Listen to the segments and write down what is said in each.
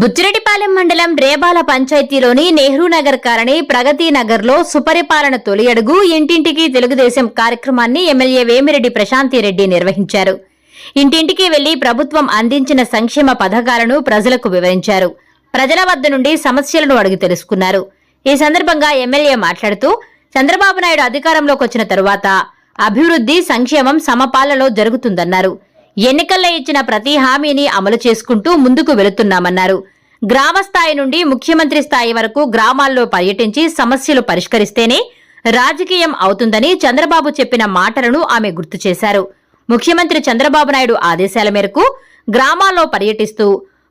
బుచ్చిరెడ్డిపాలెం మండలం రేబాల పంచాయతీలోని నెహ్రూ నగర్ కాలనీ ప్రగతి నగర్ లో సుపరిపాలన తొలి అడుగు ఇంటింటికి తెలుగుదేశం కార్యక్రమాన్ని ఎమ్మెల్యే వేమిరెడ్డి ప్రశాంతిరెడ్డి నిర్వహించారు. ఇంటింటికి వెళ్లి ప్రభుత్వం అందించిన సంక్షేమ పథకాలను ప్రజలకు వివరించారు. ప్రజల వద్ద నుండి సమస్యలను అడిగి తెలుసుకున్నారు. ఈ సందర్భంగా ఎమ్మెల్యే మాట్లాడుతూ చంద్రబాబు నాయుడు అధికారంలోకి వచ్చిన తరువాత అభివృద్ధి సంక్షేమం సమపాలలో జరుగుతుందన్నారు. ఎన్నికల్లో ఇచ్చిన ప్రతి హామీని అమలు చేసుకుంటూ ముందుకు వెళుతున్నామన్నారు. గ్రామ స్థాయి నుండి ముఖ్యమంత్రి స్థాయి వరకు గ్రామాల్లో పర్యటించి సమస్యలు పరిష్కరిస్తేనే రాజకీయం అవుతుందని చంద్రబాబు చెప్పిన మాటలను ఆమె గుర్తు చేశారు. ముఖ్యమంత్రి చంద్రబాబు నాయుడు ఆదేశాల మేరకు గ్రామాల్లో పర్యటిస్తూ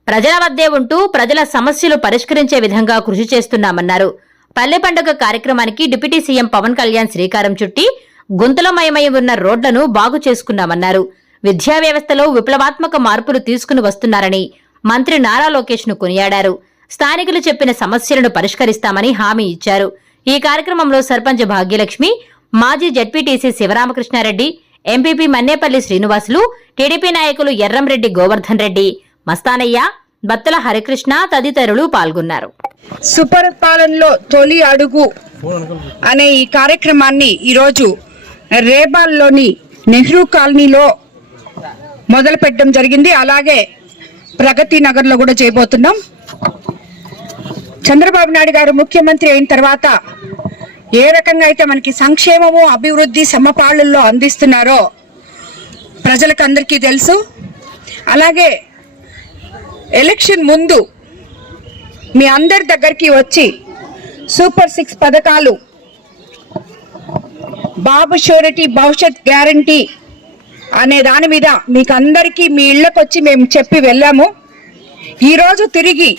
ప్రజల వద్దే ఉంటూ ప్రజల సమస్యలు పరిష్కరించే విధంగా కృషి చేస్తున్నామన్నారు. పల్లె పండుగ కార్యక్రమానికి డిప్యూటీ సీఎం పవన్ కళ్యాణ్ శ్రీకారం చుట్టి గుంతలమయమై ఉన్న రోడ్లను బాగు చేసుకున్నామన్నారు. విద్యా వ్యవస్థలో విప్లవాత్మక మార్పులు తీసుకుని వస్తున్నారని మంత్రి నారా లోకేష్ ను కొనియాడారు. స్థానికులు చెప్పిన సమస్యలను పరిష్కరిస్తామని హామీ ఇచ్చారు. ఈ కార్యక్రమంలో సర్పంచ్ భాగ్యలక్ష్మి, మాజీ ZPTC Sivaramakrishna Reddy, MPP Mannepalli Srinivasulu, TDP నాయకులు ఎర్రంరెడ్డి గోవర్ధన్ రెడ్డి, మస్తానయ్య, బత్తల హరికృష్ణ తదితరులు పాల్గొన్నారు. సుపరిపాలనలో తొలి అడుగు అనే ఈ కార్యక్రమాన్ని ఈరోజు రేబాల్లోని నెహ్రూ కాలనీలో మొదలు పెట్టడం జరిగింది. అలాగే ప్రగతి నగర్ లో కూడా చేయబోతున్నాం. చంద్రబాబు నాయుడు గారు ముఖ్యమంత్రి అయిన తర్వాత ఏ రకంగా అయితే మనకి సంక్షేమము అభివృద్ధి సమపాళ్లలో అందిస్తున్నారో ప్రజలకు అందరికీ తెలుసు. అలాగే ఎలక్షన్ ముందు మీ అందరి దగ్గరికి వచ్చి సూపర్ 6 పథకాలు, బాబు షూరిటీ, భవిష్యత్ గ్యారంటీ అనే దాని మీద మీకు అందరికీ మీ ఇళ్లకు వచ్చి మేము చెప్పి వెళ్ళాము. ఈరోజు తిరిగి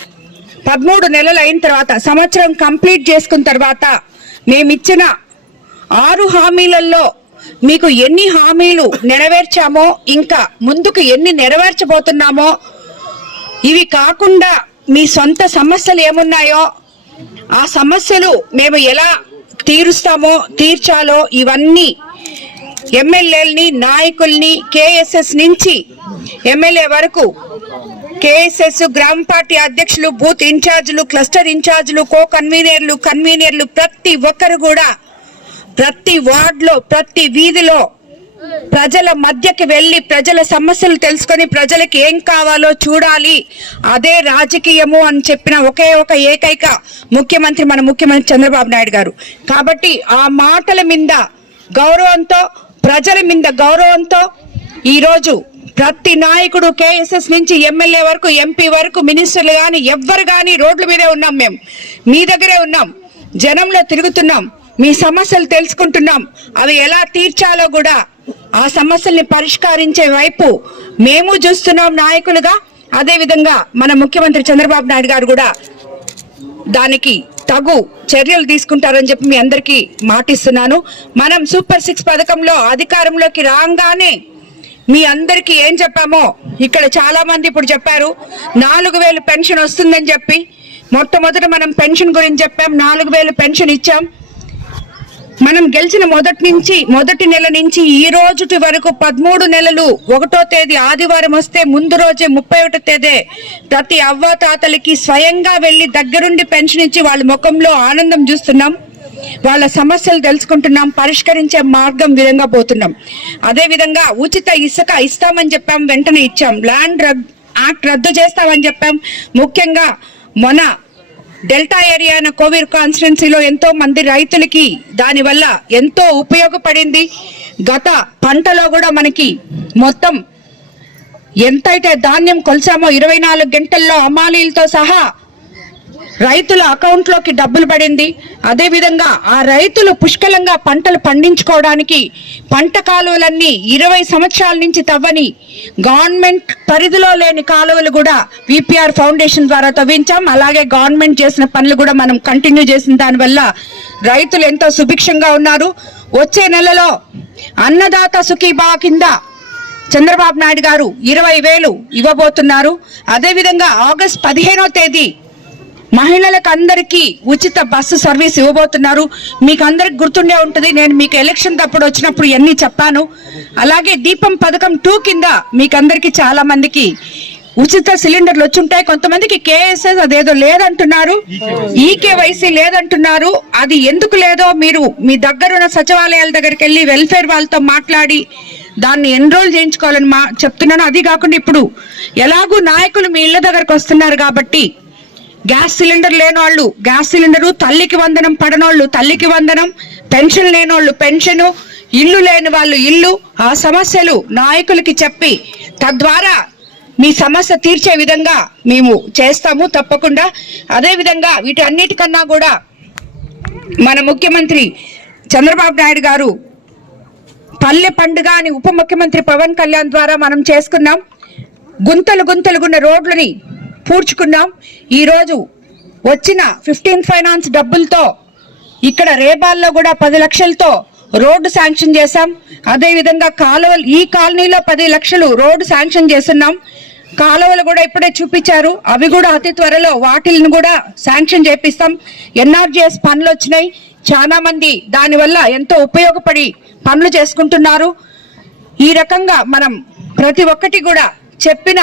13 నెలలు అయిన తర్వాత, సంవత్సరం కంప్లీట్ చేసుకున్న తర్వాత మేమిచ్చిన 6 హామీలలో మీకు ఎన్ని హామీలు నెరవేర్చామో, ఇంకా ముందుకు ఎన్ని నెరవేర్చబోతున్నామో, ఇవి కాకుండా మీ సొంత సమస్యలు ఏమున్నాయో ఆ సమస్యలు మేము ఎలా తీర్చాలో ఇవన్నీ ఎమ్మెల్యేలని, నాయకుల్ని, కేఎస్ఎస్ నుంచి ఎమ్మెల్యే వరకు, కేఎస్ఎస్ గ్రామ పార్టీ అధ్యక్షులు, బూత్ ఇన్ఛార్జీలు, క్లస్టర్ ఇన్ఛార్జీలు, కో కన్వీనర్లు ప్రతి ఒక్కరు కూడా ప్రతి వార్డులో, ప్రతి వీధిలో ప్రజల మధ్యకి వెళ్లి ప్రజల సమస్యలు తెలుసుకొని ప్రజలకు ఏం కావాలో చూడాలి, అదే రాజకీయము అని చెప్పిన ఏకైక ముఖ్యమంత్రి మన ముఖ్యమంత్రి చంద్రబాబు నాయుడు గారు. కాబట్టి ఆ మాటల మీద గౌరవంతో, ప్రజల మీద గౌరవంతో ఈరోజు ప్రతి నాయకుడు, కేఎస్ఎస్ నుంచి ఎమ్మెల్యే వరకు, ఎంపీ వరకు, మినిస్టర్లు కానీ ఎవ్వరు కానీ రోడ్ల మీదే ఉన్నాం. మేము మీ దగ్గరే ఉన్నాం, జనంలో తిరుగుతున్నాం, మీ సమస్యలు తెలుసుకుంటున్నాం. అవి ఎలా తీర్చాలో కూడా ఆ సమస్యల్ని పరిష్కరించే వైపు మేము చూస్తున్నాం నాయకులుగా. అదేవిధంగా మన ముఖ్యమంత్రి చంద్రబాబు నాయుడు గారు కూడా దానికి తగు చర్యలు తీసుకుంటారని చెప్పి మీ అందరికీ మాటిస్తున్నాను. మనం సూపర్ 6 పథకంలో అధికారంలోకి రాగానే మీ అందరికీ ఏం చెప్పామో ఇక్కడ చాలా మంది ఇప్పుడు చెప్పారు. 4000 పెన్షన్ వస్తుందని చెప్పి మొట్టమొదట మనం పెన్షన్ గురించి చెప్పాం. 4000 పెన్షన్ ఇచ్చాం. మనం గెలిచిన మొదటి నెల నుంచి ఈ రోజుటి వరకు 13 నెలలు 1వ తేదీ ఆదివారం వస్తే ముందు రోజే 31వ తేదీ ప్రతి అవ్వ తాతలకి స్వయంగా వెళ్లి దగ్గరుండి పెన్షన్ ఇచ్చి వాళ్ళ ముఖంలో ఆనందం చూస్తున్నాం. వాళ్ళ సమస్యలు తెలుసుకుంటున్నాం, పరిష్కరించే మార్గం విధంగా పోతున్నాం. అదే విధంగా ఉచిత ఇసుక ఇస్తామని చెప్పాం, వెంటనే ఇచ్చాం. ల్యాండ్ యాక్ట్ రద్దు చేస్తామని చెప్పాం. ముఖ్యంగా మొన్న డెల్టా ఏరియా కోవిడ్ కాన్స్టిట్యున్సీలో ఎంతో మంది రైతులకి దానివల్ల ఎంతో ఉపయోగపడింది. గత పంటలో కూడా మనకి మొత్తం ఎంతైతే ధాన్యం కొలిసామో 24 గంటల్లో అమాలీలతో సహా రైతుల అకౌంట్లోకి డబ్బులు పడింది. అదేవిధంగా ఆ రైతులు పుష్కలంగా పంటలు పండించుకోవడానికి పంట కాలువలన్నీ 20 సంవత్సరాల నుంచి తవ్వని, గవర్నమెంట్ పరిధిలో లేని కాలువలు కూడా విపిఆర్ ఫౌండేషన్ ద్వారా తవ్వించాం. అలాగే గవర్నమెంట్ చేసిన పనులు కూడా మనం కంటిన్యూ చేసిన దానివల్ల రైతులు ఎంతో సుభిక్షంగా ఉన్నారు. వచ్చే నెలలో అన్నదాత సుఖీభావ కింద చంద్రబాబు నాయుడు గారు 20,000 ఇవ్వబోతున్నారు. అదేవిధంగా ఆగస్టు 15వ తేదీ మహిళలకు అందరికీ ఉచిత బస్సు సర్వీస్ ఇవ్వబోతున్నారు. మీకు అందరికి గుర్తుండే ఉంటుంది, నేను మీకు ఎలక్షన్ తప్పుడు వచ్చినప్పుడు ఇవన్నీ చెప్పాను. అలాగే దీపం పథకం 2 కింద మీకు అందరికీ చాలా మందికి ఉచిత సిలిండర్లు వచ్చుంటాయి. కొంతమందికి కేఎస్ఎస్ అదేదో లేదంటున్నారు, ఈకేవైసీ లేదంటున్నారు. అది ఎందుకు లేదో మీరు మీ దగ్గరున్న సచివాలయాల దగ్గరికి వెళ్ళి వెల్ఫేర్ వాళ్ళతో మాట్లాడి దాన్ని ఎన్రోల్ చేయించుకోవాలని చెప్తున్నాను. అది కాకుండా ఇప్పుడు ఎలాగూ నాయకులు మీ ఇళ్ల దగ్గరకు వస్తున్నారు కాబట్టి గ్యాస్ సిలిండర్ లేనోళ్ళు గ్యాస్ సిలిండరు, తల్లికి వందనం పడనోళ్ళు తల్లికి వందనం, పెన్షన్ లేనోళ్ళు పెన్షను, ఇల్లు లేని వాళ్ళు ఇల్లు, ఆ సమస్యలు నాయకులకి చెప్పి తద్వారా మీ సమస్య తీర్చే విధంగా మేము చేస్తాము తప్పకుండా. అదే విధంగా వీటన్నిటికన్నా కూడా మన ముఖ్యమంత్రి చంద్రబాబు నాయుడు గారు పల్లె పండుగ అని ఉప ముఖ్యమంత్రి పవన్ కళ్యాణ్ ద్వారా మనం చేసుకున్నాం. గుంతలుగున్న రోడ్లని పూడ్చుకున్నాం. ఈరోజు వచ్చిన 15 ఫైనాన్స్ డబ్బులతో ఇక్కడ రేబాల్లో కూడా 10 లక్షలతో రోడ్డు శాంక్షన్ చేశాం. అదేవిధంగా కాలువలు, ఈ కాలనీలో 10 లక్షలు రోడ్డు శాంక్షన్ చేస్తున్నాం. కాలువలు కూడా ఇప్పుడే చూపించారు, అవి కూడా అతి త్వరలో వాటిల్ని కూడా శాంక్షన్ చేపిస్తాం. ఎన్ఆర్జీఎస్ పనులు వచ్చినాయి, చాలా మంది దానివల్ల ఎంతో ఉపయోగపడి పనులు చేసుకుంటున్నారు. ఈ రకంగా మనం ప్రతి ఒక్కటి కూడా చెప్పిన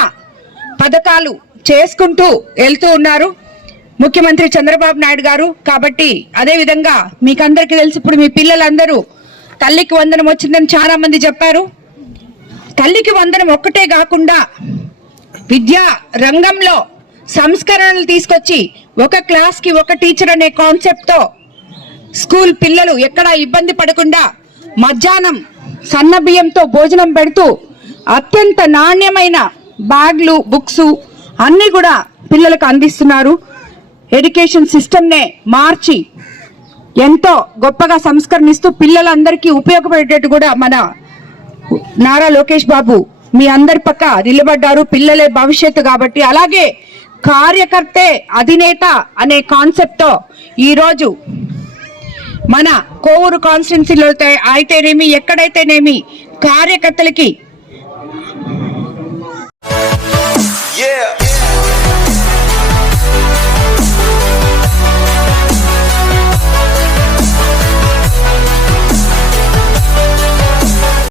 పథకాలు చేసుకుంటూ వెళ్తూ ఉన్నారు ముఖ్యమంత్రి చంద్రబాబు నాయుడు గారు. కాబట్టి అదే విధంగా మీకందరికీ తెలిసి ఇప్పుడు మీ పిల్లలందరూ తల్లికి వందనం వచ్చిందని చాలా మంది చెప్పారు. తల్లికి వందనం ఒక్కటే కాకుండా విద్యా రంగంలో సంస్కరణలు తీసుకొచ్చి ఒక క్లాస్కి ఒక టీచర్ అనే కాన్సెప్ట్తో స్కూల్ పిల్లలు ఎక్కడా ఇబ్బంది పడకుండా మధ్యాహ్నం సన్న బియ్యంతో భోజనం పెడుతూ అత్యంత నాణ్యమైన బ్యాగ్లు, బుక్స్ అన్నీ కూడా పిల్లలకు అందిస్తున్నారు. ఎడ్యుకేషన్ సిస్టమ్నే మార్చి ఎంతో గొప్పగా సంస్కరణిస్తూ పిల్లలందరికీ ఉపయోగపడేటట్టు కూడా మన నారా లోకేష్ బాబు మీ అందరి పక్క నిలబడ్డారు. పిల్లలే భవిష్యత్తు కాబట్టి, అలాగే కార్యకర్తే అధినేత అనే కాన్సెప్ట్తో ఈరోజు మన కోవూరు కాన్స్టిట్యున్సీలో అయితేనేమి ఎక్కడైతేనేమి కార్యకర్తలకి